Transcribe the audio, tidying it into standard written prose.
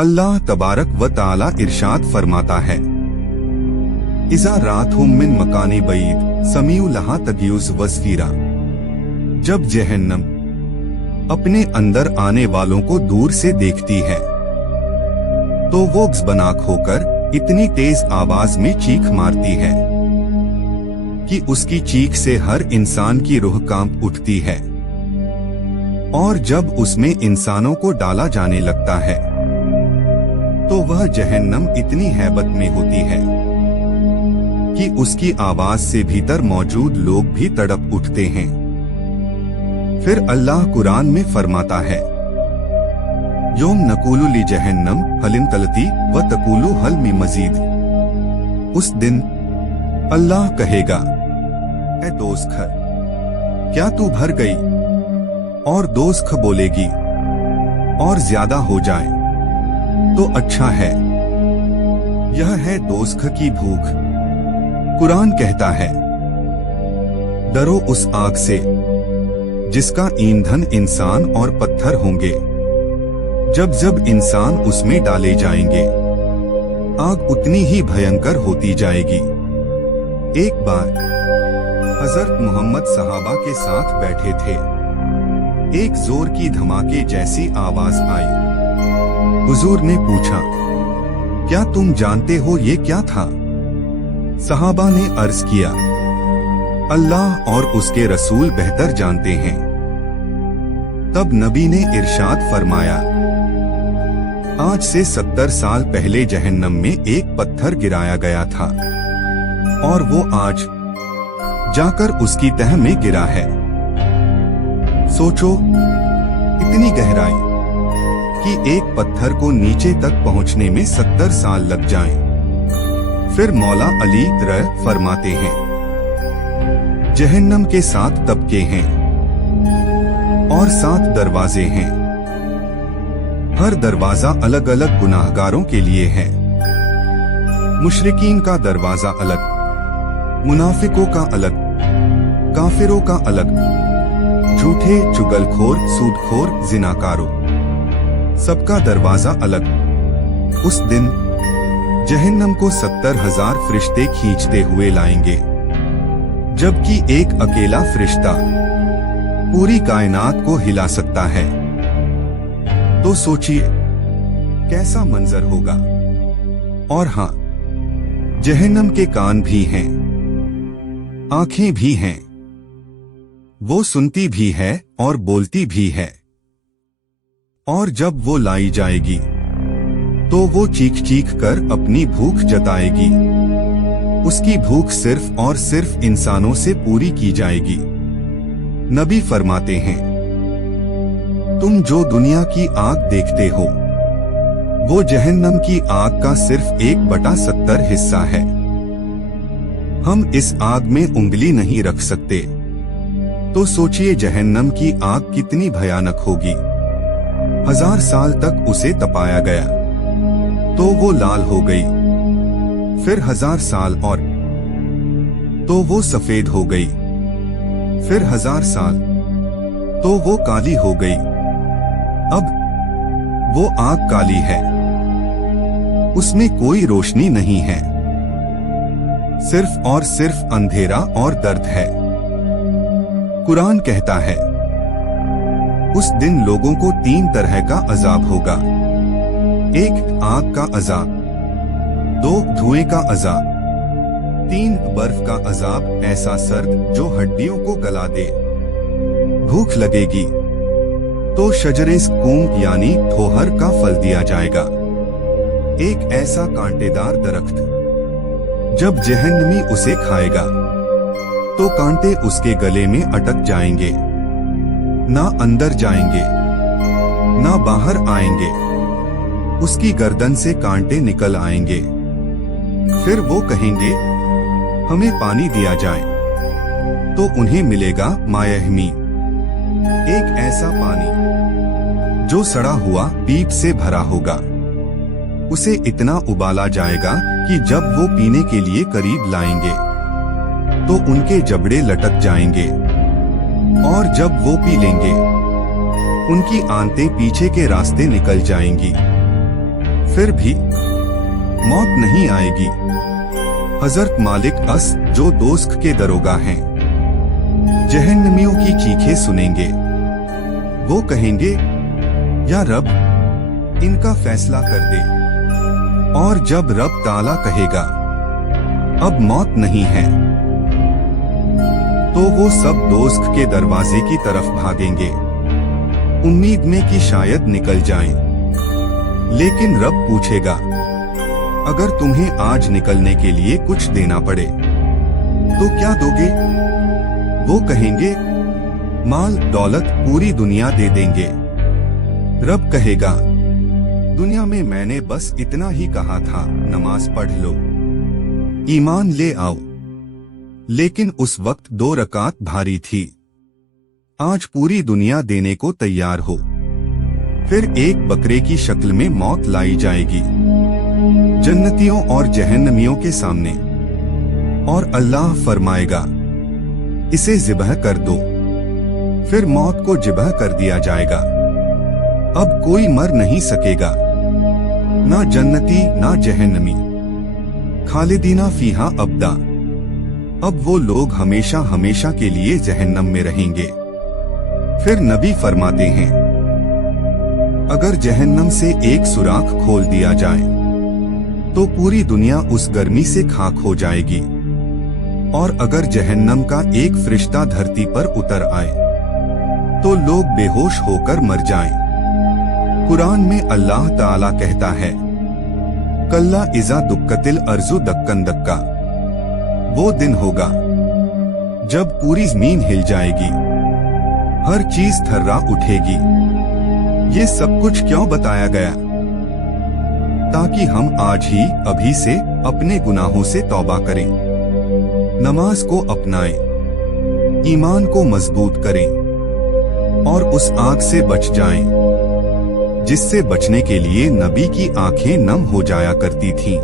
अल्लाह तबारक व ताला इरशाद फरमाता है, इज़ा रातहुम मिन मकाने बईद समीउ लहा तगयुज़ वज़फीरा। जब जहन्नम अपने अंदर आने वालों को दूर से देखती है तो वो ग़ज़बनाक होकर इतनी तेज आवाज में चीख मारती है कि उसकी चीख से हर इंसान की रूह कांप उठती है। और जब उसमें इंसानों को डाला जाने लगता है तो वह जहन्नम इतनी हैबत में होती है कि उसकी आवाज से भीतर मौजूद लोग भी तड़प उठते हैं। फिर अल्लाह कुरान में फरमाता है, योम नकूलु ली जहन्नम हलिन तलती व तकूलु हल में मजीद। उस दिन अल्लाह कहेगा, ए दोज़ख क्या तू भर गई? और दोज़ख बोलेगी, और ज्यादा हो जाए तो अच्छा है। यह है दोज़ख की भूख। कुरान कहता है, डरो उस आग से जिसका ईंधन इंसान और पत्थर होंगे। जब जब इंसान उसमें डाले जाएंगे आग उतनी ही भयंकर होती जाएगी। एक बार हजरत मोहम्मद सहाबा के साथ बैठे थे। एक जोर की धमाके जैसी आवाज आई। हुजूर ने पूछा, क्या तुम जानते हो ये क्या था? सहाबा ने अर्ज किया, अल्लाह और उसके रसूल बेहतर जानते हैं। तब नबी ने इरशाद फरमाया, आज से 70 साल पहले जहन्नम में एक पत्थर गिराया गया था और वो आज जाकर उसकी तह में गिरा है। सोचो, इतनी गहराई कि एक पत्थर को नीचे तक पहुंचने में 70 साल लग जाएं। फिर मौला अली रह फरमाते हैं, जहन्नम के 7 तबके हैं और 7 दरवाजे हैं। हर दरवाजा अलग अलग गुनाहगारों के लिए है। मुशरिकीन का दरवाजा अलग, मुनाफिकों का अलग, काफिरों का अलग, झूठे, चुगलखोर, सूदखोर, जिनाकारों, सबका दरवाजा अलग। उस दिन जहन्नम को 70,000 फरिश्ते खींचते हुए लाएंगे, जबकि एक अकेला फरिश्ता पूरी कायनात को हिला सकता है। तो सोचिए कैसा मंजर होगा। और हाँ, जहन्नम के कान भी हैं, आंखें भी हैं, वो सुनती भी है और बोलती भी है। और जब वो लाई जाएगी तो वो चीख चीख कर अपनी भूख जताएगी। उसकी भूख सिर्फ और सिर्फ इंसानों से पूरी की जाएगी। नबी फरमाते हैं, तुम जो दुनिया की आग देखते हो वो जहन्नम की आग का सिर्फ 1/70 हिस्सा है। हम इस आग में उंगली नहीं रख सकते। तो सोचिए जहन्नम की आग कितनी भयानक होगी। 1000 साल तक उसे तपाया गया तो वो लाल हो गई। फिर 1000 साल और तो वो सफेद हो गई। फिर 1000 साल तो वो काली हो गई। अब वो आग काली है, उसमें कोई रोशनी नहीं है, सिर्फ और सिर्फ अंधेरा और दर्द है। कुरान कहता है, उस दिन लोगों को 3 तरह का अजाब होगा। 1 आग का अजाब, 2 धुएं का अजाब, 3 बर्फ का अजाब, ऐसा सर्द जो हड्डियों को गला दे। भूख लगेगी तो शजरे ज़क़ूम यानी ठोहर का फल दिया जाएगा, एक ऐसा कांटेदार दरख्त। जब जहन्नमी उसे खाएगा तो कांटे उसके गले में अटक जाएंगे, ना अंदर जाएंगे ना बाहर आएंगे। उसकी गर्दन से कांटे निकल आएंगे। फिर वो कहेंगे, हमें पानी दिया जाए। तो उन्हें मिलेगा मायहमी, एक ऐसा पानी जो सड़ा हुआ पीप से भरा होगा। उसे इतना उबाला जाएगा कि जब वो पीने के लिए करीब लाएंगे तो उनके जबड़े लटक जाएंगे, और जब वो पी लेंगे उनकी आंतें पीछे के रास्ते निकल जाएंगी। फिर भी मौत नहीं आएगी। हजरत मालिक अस, जो दोज़ख के दरोगा हैं, जहन्नमियों की चीखें सुनेंगे। वो कहेंगे, या रब, इनका फैसला कर दे। और जब रब ताला कहेगा, अब मौत नहीं है, तो वो सब दोज़ख के दरवाजे की तरफ भागेंगे, उम्मीद में कि शायद निकल जाएं। लेकिन रब पूछेगा, अगर तुम्हें आज निकलने के लिए कुछ देना पड़े तो क्या दोगे? वो कहेंगे, माल दौलत पूरी दुनिया दे देंगे। रब कहेगा, दुनिया में मैंने बस इतना ही कहा था, नमाज पढ़ लो, ईमान ले आओ। लेकिन उस वक्त 2 रकात भारी थी। आज पूरी दुनिया देने को तैयार हो। फिर एक बकरे की शक्ल में मौत लाई जाएगी जन्नतियों और जहन्नमियों के सामने, और अल्लाह फरमाएगा, इसे ज़िबह कर दो। फिर मौत को ज़िबह कर दिया जाएगा। अब कोई मर नहीं सकेगा, ना जन्नती ना जहन्नमी। खालिदीना फीहा अबदा। अब वो लोग हमेशा हमेशा के लिए जहन्नम में रहेंगे। फिर नबी फरमाते हैं, अगर जहन्नम से एक सुराख खोल दिया जाए तो पूरी दुनिया उस गर्मी से खाक हो जाएगी। और अगर जहन्नम का एक फरिश्ता धरती पर उतर आए तो लोग बेहोश होकर मर जाएं। कुरान में अल्लाह ताला कहता है, कल्ला इज़ा दुक्कतिल अर्ज़ु दक्कन दक्का। वो दिन होगा जब पूरी जमीन हिल जाएगी, हर चीज थर्रा उठेगी। ये सब कुछ क्यों बताया गया? ताकि हम आज ही अभी से अपने गुनाहों से तौबा करें, नमाज को अपनाएं, ईमान को मजबूत करें और उस आग से बच जाएं, जिससे बचने के लिए नबी की आंखें नम हो जाया करती थीं।